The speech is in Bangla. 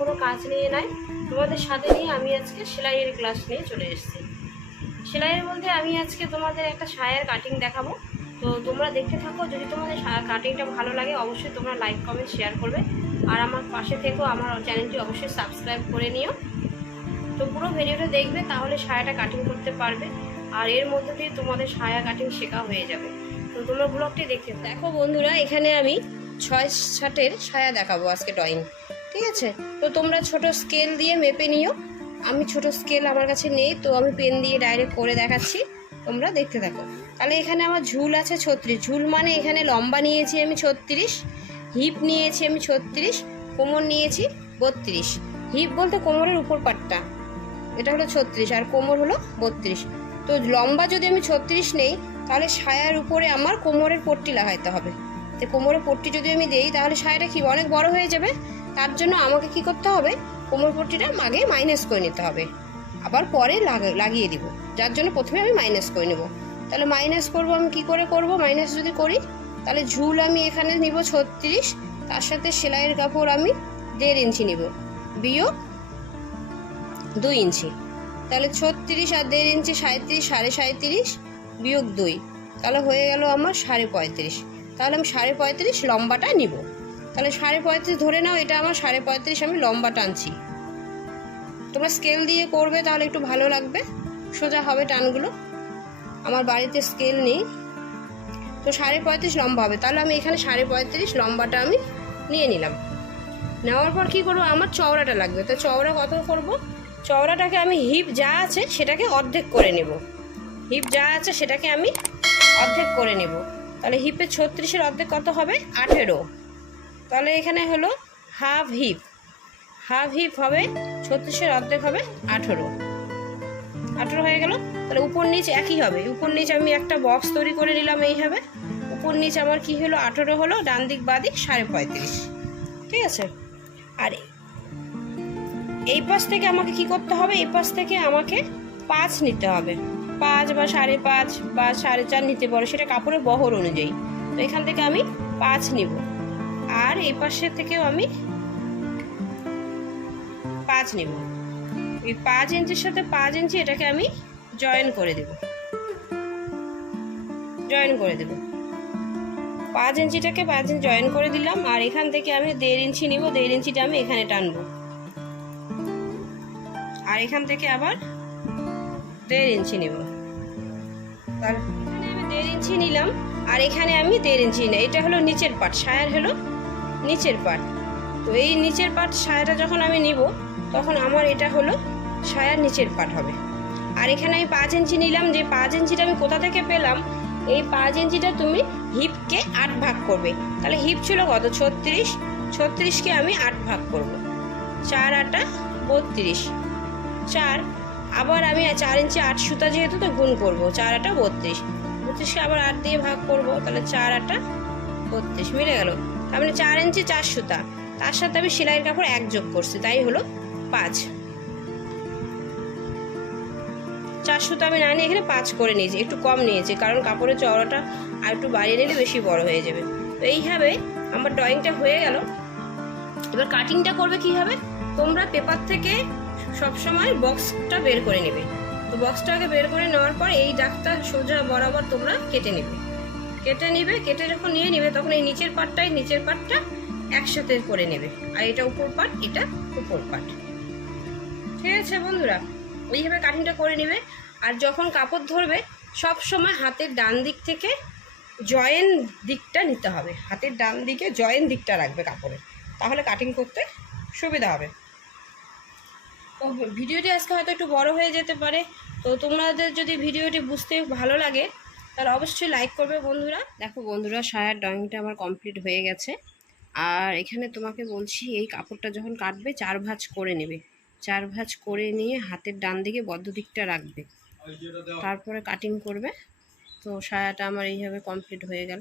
কোনো কাজ নিয়ে নাই, তোমাদের সাথে নিয়ে আমি আজকে সেলাইয়ের ক্লাস নিয়ে চলে এসেছি। সেলাইয়ের মধ্যে আমি আজকে তোমাদের একটা সায়ার কাটিং দেখাবো। তো তোমরা দেখতে থাকো, যদি তোমাদের কাটিংটা ভালো লাগে অবশ্যই তোমরা লাইক কমেন্ট শেয়ার করবে, আর আমার পাশে থেকেও আমার চ্যানেলটি অবশ্যই সাবস্ক্রাইব করে নিও। তো পুরো ভিডিওটা দেখবে, তাহলে সায়াটা কাটিং করতে পারবে, আর এর মধ্যে দিয়ে তোমাদের সায়া কাটিং শেখা হয়ে যাবে। তো তোমরা ব্লগটি দেখতে দেখো বন্ধুরা, এখানে আমি 6 ছাটের সায়া দেখাবো আজকে ড্রয়িং, ঠিক আছে? তো তোমরা ছোট স্কেল দিয়ে মেপে নিও। আমি ছোট স্কেল আমার কাছে নেই, তো আমি পেন দিয়ে ডাইরেক্ট করে দেখাচ্ছি, তোমরা দেখতে থাকো। তাহলে এখানে আমার ঝুল আছে 36, ঝুল মানে এখানে লম্বা নিয়েছি আমি 36, হিপ নিয়েছি আমি 36, কোমর নিয়েছি 32। হিপ বলতে কোমরের উপর পাটটা, এটা হলো 36, আর কোমর হলো 32। তো লম্বা যদি আমি 36 নেই, তাহলে সায়ার উপরে আমার কোমরের পট্টি লাগাইতে হবে। তো কোমরের পট্টি যদি আমি দেই, তাহলে সায়াটা কি অনেক বড় হয়ে যাবে। তার জন্য আমাকে কি করতে হবে, কোমর পট্টিটা আগে মাইনাস করে নিতে হবে, আবার পরে লাগিয়ে দিব। যার জন্য প্রথমে আমি মাইনাস করে নেব। তাহলে মাইনাস করব আমি কি করে করব, মাইনাস যদি করি তাহলে ঝুল আমি এখানে নিব 36, তার সাথে সেলাইয়ের কাপড় আমি 1.5 ইঞ্চি নিব, বিয়োগ 2 ইঞ্চি। তাহলে 36 আর 1.5 ইঞ্চি 37, 37.5 বিয়োগ 2, তাহলে হয়ে গেল আমার 35.5। তাহলে আমি 35.5 লম্বাটা নিব। তাহলে 35.5 ধরে নাও, এটা আমার 35.5 আমি লম্বা টানছি। তোমরা স্কেল দিয়ে করবে তাহলে একটু ভালো লাগবে, সোজা হবে টানগুলো। আমার বাড়িতে স্কেল নেই, তো 35.5 লম্বা হবে। তাহলে আমি এখানে 35.5 লম্বাটা আমি নিয়ে নিলাম। নেওয়ার পর কি করব, আমার চওড়াটা লাগবে। তো চওড়া কত করব, চওড়াটাকে আমি হিপ যা আছে সেটাকে অর্ধেক করে নেব। হিপ যা আছে সেটাকে আমি অর্ধেক করে নেব। তাহলে হিপে 36-এর অর্ধেক কত হবে, 18। তাহলে এখানে হলো হাফ হিপ, হাফ হিপ হবে 36-এর অর্ধেক হবে 18 হয়ে গেল। তাহলে উপর নিচ একই হবে, উপর নিচ আমি একটা বক্স তৈরি করে নিলাম এইভাবে। উপর নিচ আমার কি হলো, 18 হলো, ডান দিক বাঁ দিক 35.5, ঠিক আছে? আর এই পাশ থেকে আমাকে কি করতে হবে, এই পাশ থেকে আমাকে 5 নিতে হবে, 5 বা 5.5 বা 4.5 নিতে পারো, সেটা কাপড়ের বহর অনুযায়ী। তো এখান থেকে আমি 5 নিব, আর এই পাশের থেকেও আমি 5 নিব। এই 5 ইঞ্চির সাথে 5 ইঞ্চি এটাকে আমি জয়েন করে দেব, 5 ইঞ্চিটাকে 5 ইঞ্চি জয়েন করে দিলাম। আর এখান থেকে আমি 1.5 ইঞ্চি নিব, 1.5 ইঞ্চিটা আমি এখানে টানবো, আর এখান থেকে আবার 1.5 ইঞ্চি নিব। তাহলে আমি 1.5 ইঞ্চি নিলাম, আর এখানে আমি 1.5 ইঞ্চি নিই। এটা হলো নিচের পাট, সায়ার হলো নিচের পাট। তো এই নিচের পাট সায়াটা যখন আমি নিব, তখন আমার এটা হলো সায়ার নিচের পাট হবে। আর এখানে আমি 5 ইঞ্চি নিলাম, যে 5 ইঞ্চিটা আমি কোথা থেকে পেলাম, এই 5 ইঞ্চিটা তুমি হিপকে 8 ভাগ করবে। তাহলে হিপ ছিল কত, 36, 36কে আমি 8 ভাগ করব, 4 8 32, 4, আবার আমি 4 ইঞ্চি 8 সুতা যেহেতু, তো গুণ করব, 4 8 32, 32কে আবার 8 দিয়ে ভাগ করব, তাহলে 4 8 32 মিলে গেল। তার মানে 4 ইঞ্চি 4 সুতা, তার সাথে আমি সেলাইয়ের কাপড় 1 যোগ করছি, তাই হলো 5। 4 সুতা আমি না নিয়ে এখানে 5 করে নিয়েছি, একটু কম নিয়েছি, কারণ কাপড়ের চওড়াটা আর একটু বাড়িয়ে নিলে বেশি বড় হয়ে যাবে। তো এইভাবে আমার ড্রয়িংটা হয়ে গেল। এবার কাটিংটা করবে কিভাবে, তোমরা পেপার থেকে সবসময় বক্সটা বের করে নেবে। তো বক্সটাকে বের করে নেওয়ার পর এই দাগটা সোজা বরাবর তোমরা কেটে নেবে, কেটে যখন নিয়ে নেবে, তখন এই নিচের পাটটা একসাথে করে নেবে, আর এটা উপর পাট, এটা উপর পাট, ঠিক আছে বন্ধুরা? এইভাবে কাটিংটা করে নেবে। আর যখন কাপড় ধরবে, সব সময় হাতের ডান দিক থেকে জয়েন দিকটা নিতে হবে, হাতের ডান দিকে জয়েন দিকটা রাখবে কাপড়ে, তাহলে কাটিং করতে সুবিধা হবে। তো ভিডিওটি আজকে হয়তো একটু বড় হয়ে যেতে পারে, তো তোমাদের যদি ভিডিওটি বুঝতে ভালো লাগে তাহলে অবশ্যই লাইক করবে বন্ধুরা। দেখো বন্ধুরা, সায়ার ড্রয়িংটা আমার কমপ্লিট হয়ে গেছে। আর এখানে তোমাকে বলছি, এই কাপড়টা যখন কাটবে 4 ভাঁজ করে নেবে, 4 ভাঁজ করে নিয়ে হাতের ডান দিকে বদ্ধ দিকটা রাখবে, তারপরে কাটিং করবে। তো সায়াটা আমার এইভাবে কমপ্লিট হয়ে গেল।